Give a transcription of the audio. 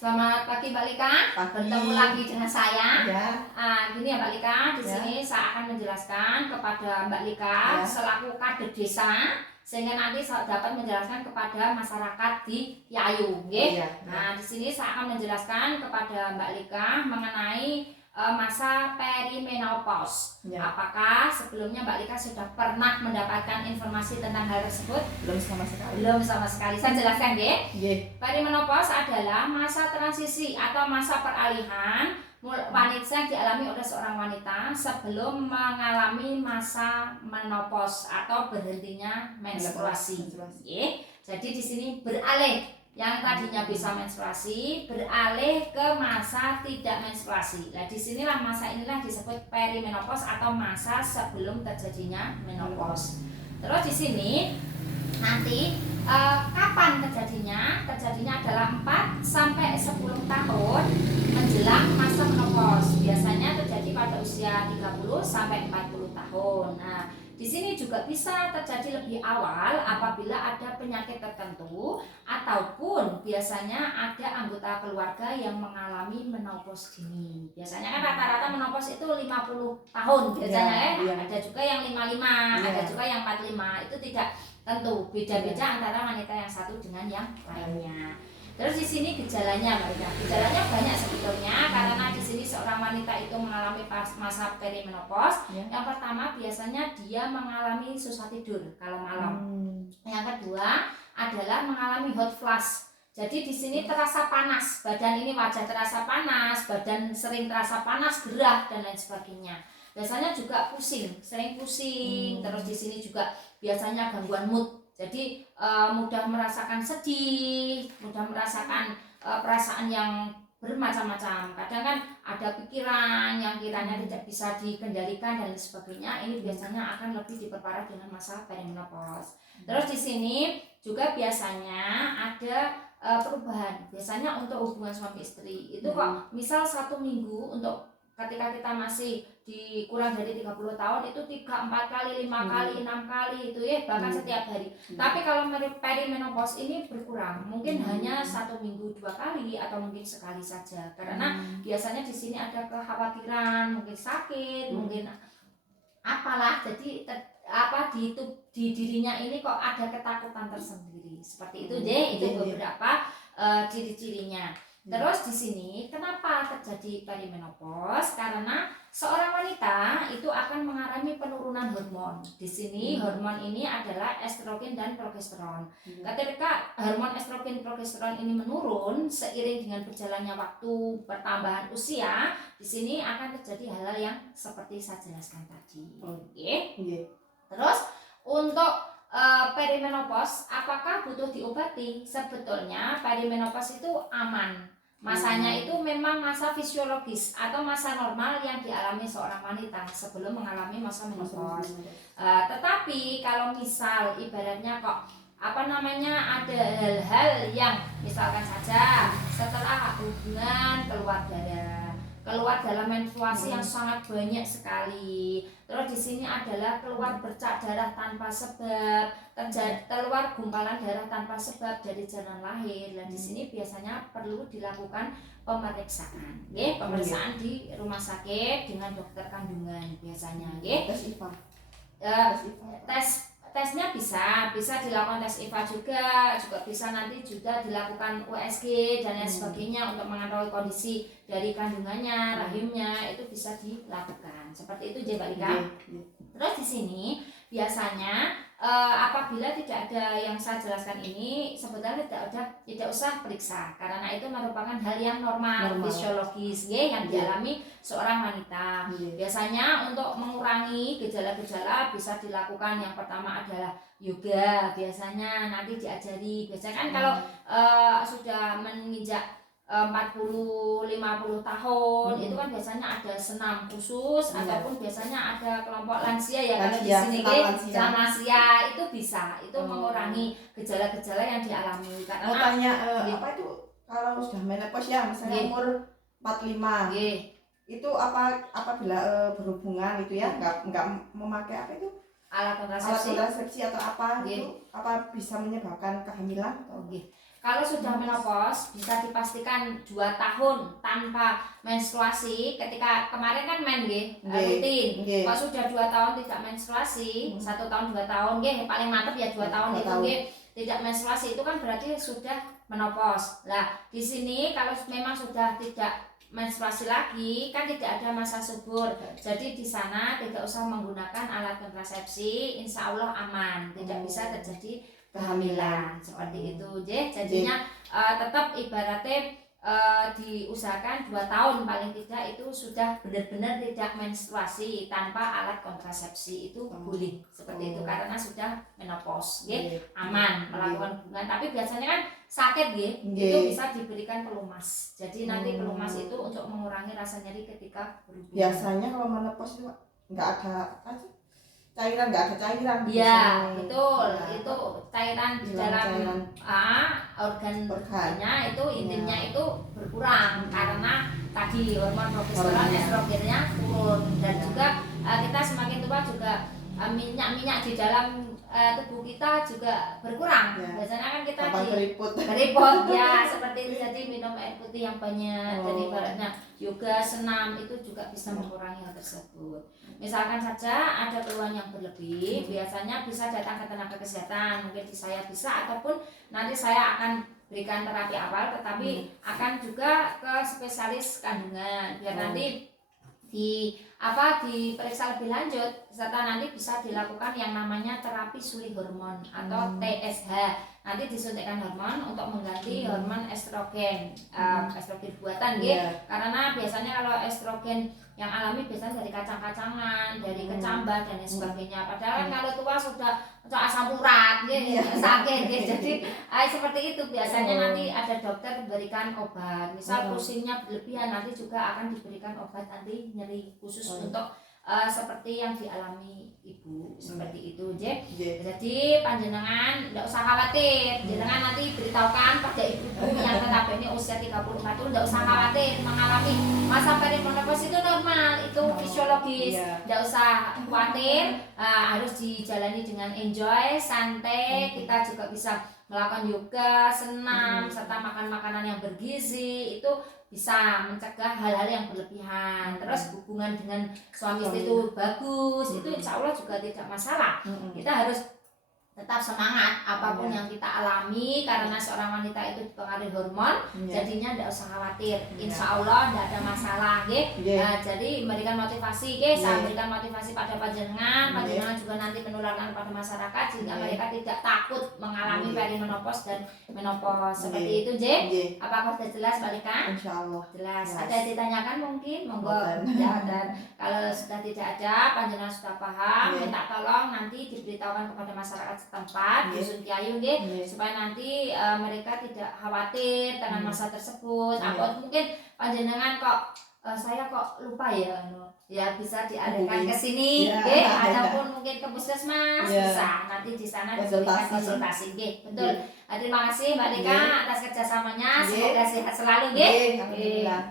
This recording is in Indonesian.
Selamat pagi Mbak Lika. Pagi. Bertemu lagi dengan saya. Ya. Gini ya Mbak Lika, di sini saya akan menjelaskan kepada Mbak Lika selaku kader desa, sehingga nanti saya dapat menjelaskan kepada masyarakat di Yayu. Nah, di sini saya akan menjelaskan kepada Mbak Lika mengenai masa perimenopause. Apakah sebelumnya Mbak Lika sudah pernah mendapatkan informasi tentang hal tersebut? Belum sama sekali. Belum sama sekali. Saya jelaskan, Perimenopause adalah masa transisi atau masa peralihan wanita yang dialami oleh seorang wanita sebelum mengalami masa menopause atau berhentinya menstruasi. Jadi di sini beralih, yang tadinya bisa menstruasi beralih ke masa tidak menstruasi. Nah, disinilah masa inilah disebut perimenopause atau masa sebelum terjadinya menopause. Terus di sini nanti kapan terjadinya? Terjadinya adalah 4 sampai 10 tahun menjelang masa menopause. Biasanya terjadi pada usia 30 sampai 40 tahun. Nah, di sini juga bisa terjadi lebih awal apabila ada penyakit tertentu ataupun biasanya ada anggota keluarga yang mengalami menopause dini. Biasanya kan rata-rata menopause itu 50 tahun biasanya Ada juga yang 55, ada juga yang 45. Itu tidak tentu, beda-beda antara wanita yang satu dengan yang lainnya. Terus di sini gejalanya, Mbak Ida. Gejalanya banyak sebetulnya karena di sini seorang wanita itu mengalami masa perimenopause. Yang pertama biasanya dia mengalami susah tidur kalau malam. Yang kedua adalah mengalami hot flash. Jadi di sini terasa panas, badan ini wajah terasa panas, badan sering terasa panas, gerah dan lain sebagainya. Biasanya juga pusing, sering pusing. Terus di sini juga biasanya gangguan mood. Jadi mudah merasakan sedih, mudah merasakan perasaan yang bermacam-macam. Kadang kan ada pikiran yang kiranya tidak bisa dikendalikan dan sebagainya. Ini biasanya akan lebih diperparah dengan masa perimenopause. Terus di sini juga biasanya ada perubahan. Biasanya untuk hubungan suami istri itu kok misal 1 minggu untuk ketika kita masih kurang dari 30 tahun itu 3-4 kali, 5 kali, 6 kali itu bahkan setiap hari. Tapi kalau perimenopause ini berkurang, mungkin hanya 1 minggu 2 kali atau mungkin sekali saja. Karena biasanya di sini ada kekhawatiran, mungkin sakit, mungkin apalah. Jadi di dirinya ini kok ada ketakutan tersendiri. Seperti itu itu beberapa ciri-cirinya. Terus di sini kenapa terjadi perimenopause? Karena seorang wanita itu akan mengalami penurunan hormon. Di sini hormon ini adalah estrogen dan progesteron. Ketika hormon estrogen progesteron ini menurun seiring dengan berjalannya waktu, pertambahan usia, di sini akan terjadi hal-hal yang seperti saya jelaskan tadi. Terus untuk perimenopause apakah butuh diobati? Sebetulnya perimenopause itu aman. Masanya itu memang masa fisiologis atau masa normal yang dialami seorang wanita sebelum mengalami masa menopause. Tetapi kalau misal ibaratnya kok ada hal-hal yang misalkan saja setelah hubungan keluar dalam menstruasi yang sangat banyak sekali. Terus di sini adalah keluar bercak darah tanpa sebab, keluar gumpalan darah tanpa sebab dari jalan lahir. Dan di sini biasanya perlu dilakukan pemeriksaan, pemeriksaan di rumah sakit dengan dokter kandungan biasanya, Tesnya bisa dilakukan tes IVA juga bisa nanti juga dilakukan USG dan lain sebagainya untuk mengetahui kondisi dari kandungannya, rahimnya itu bisa dilakukan. Seperti itu Mbak Lika. Terus di sini biasanya apabila tidak ada yang saya jelaskan ini sebetulnya tidak usah periksa karena itu merupakan hal yang normal. Fisiologis yang dialami seorang wanita. Biasanya untuk mengurangi gejala-gejala bisa dilakukan yang pertama adalah yoga. Biasanya nanti diajari. Biasanya kan kalau sudah menginjak 40-50 tahun itu kan biasanya ada senam khusus ataupun biasanya ada kelompok lansia kalau di sini lansia itu bisa mengurangi gejala-gejala yang dialami karena tanya apa itu kalau sudah menopause misalnya umur 45 itu apabila berhubungan itu nggak memakai apa itu alat kontrasepsi atau apa itu apa bisa menyebabkan kehamilan? Kalau sudah menopause bisa dipastikan 2 tahun tanpa menstruasi. Ketika kemarin kan rutin. Kalau sudah 2 tahun tidak menstruasi, 1 tahun 2 tahun paling mantap ya 2 tahun itu tidak menstruasi, itu kan berarti sudah menopause. Lah di sini kalau memang sudah tidak menstruasi lagi kan tidak ada masa subur. Jadi di sana tidak usah menggunakan alat kontrasepsi, insya Allah aman, tidak bisa terjadi kehamilan seperti itu. Jadinya tetap ibaratnya diusahakan 2 tahun paling tidak itu sudah benar-benar tidak menstruasi tanpa alat kontrasepsi itu boleh seperti itu karena sudah menopause, aman melakukan hubungan. Tapi biasanya kan sakit itu bisa diberikan pelumas. Jadi nanti pelumas itu untuk mengurangi rasa nyeri ketika berhubungan. Biasanya kalau menopause itu nggak ada cairan, nggak ada cairan. Iya betul, itu cairan di dalam organnya itu intinya itu berkurang karena tadi hormon progesteron, estrogennya turun dan juga kita semakin tua juga minyak-minyak di dalam tubuh kita juga berkurang. Biasanya kan kita keriput ya seperti itu. Jadi minum air putih yang banyak, dan ibaratnya yoga, senam itu juga bisa mengurangi hal tersebut. Misalkan saja ada keluhan yang berlebih, biasanya bisa datang ke tenaga kesehatan, mungkin di saya bisa ataupun nanti saya akan berikan terapi awal, tetapi akan juga ke spesialis kandungan biar nanti diperiksa lebih lanjut, serta nanti bisa dilakukan yang namanya terapi suri hormon atau TSH. Nanti disuntikkan hormon untuk mengganti hormon estrogen, estrogen buatan karena biasanya kalau estrogen yang alami biasanya dari kacang-kacangan, dari kecambah dan lain sebagainya. Padahal kalau tua sudah asam urat sakit jadi seperti itu. Biasanya nanti ada dokter berikan obat, misal pusingnya berlebihan, nanti juga akan diberikan obat anti nyeri khusus untuk seperti yang dialami ibu seperti itu. Jadi panjenengan tidak usah khawatir, jenengan nanti beritahukan pada ibu-ibu yang notabene usia 34 tahun, tidak usah khawatir mengalami masa perimenopause, itu normal, itu fisiologis, tidak usah khawatir, harus dijalani dengan enjoy, santai. Kita juga bisa melakukan yoga, senam, serta makan makanan yang bergizi, itu bisa mencegah hal-hal yang berlebihan. Terus hubungan dengan suami istri itu bagus, itu insya Allah juga tidak masalah. Kita harus tetap semangat apapun yang kita alami, karena seorang wanita itu dipengaruhi hormon, jadinya tidak usah khawatir, insya Allah tidak ada masalah. Jadi memberikan motivasi, saya berikan motivasi pada panjenengan juga nanti menularkan pada masyarakat sehingga mereka tidak takut mengalami perimenopause dan menopause seperti itu. Apakah sudah jelas Mbak Lika? Insya Allah jelas. Ada yang ditanyakan mungkin? Monggo. Dan kalau sudah tidak ada, panjenengan sudah paham, minta tolong nanti diberitahukan kepada masyarakat setempat, dusun Kiayu supaya nanti mereka tidak khawatir dengan masa tersebut. Atau mungkin panjenengan kok saya kok lupa ya bisa dialihkan ke sini, ataupun mungkin ke puskesmas bisa nanti di sana diberikan konsultasi. Betul. Terima kasih Mbak Lika atas kerjasamanya, semoga sehat selalu. Alhamdulillah.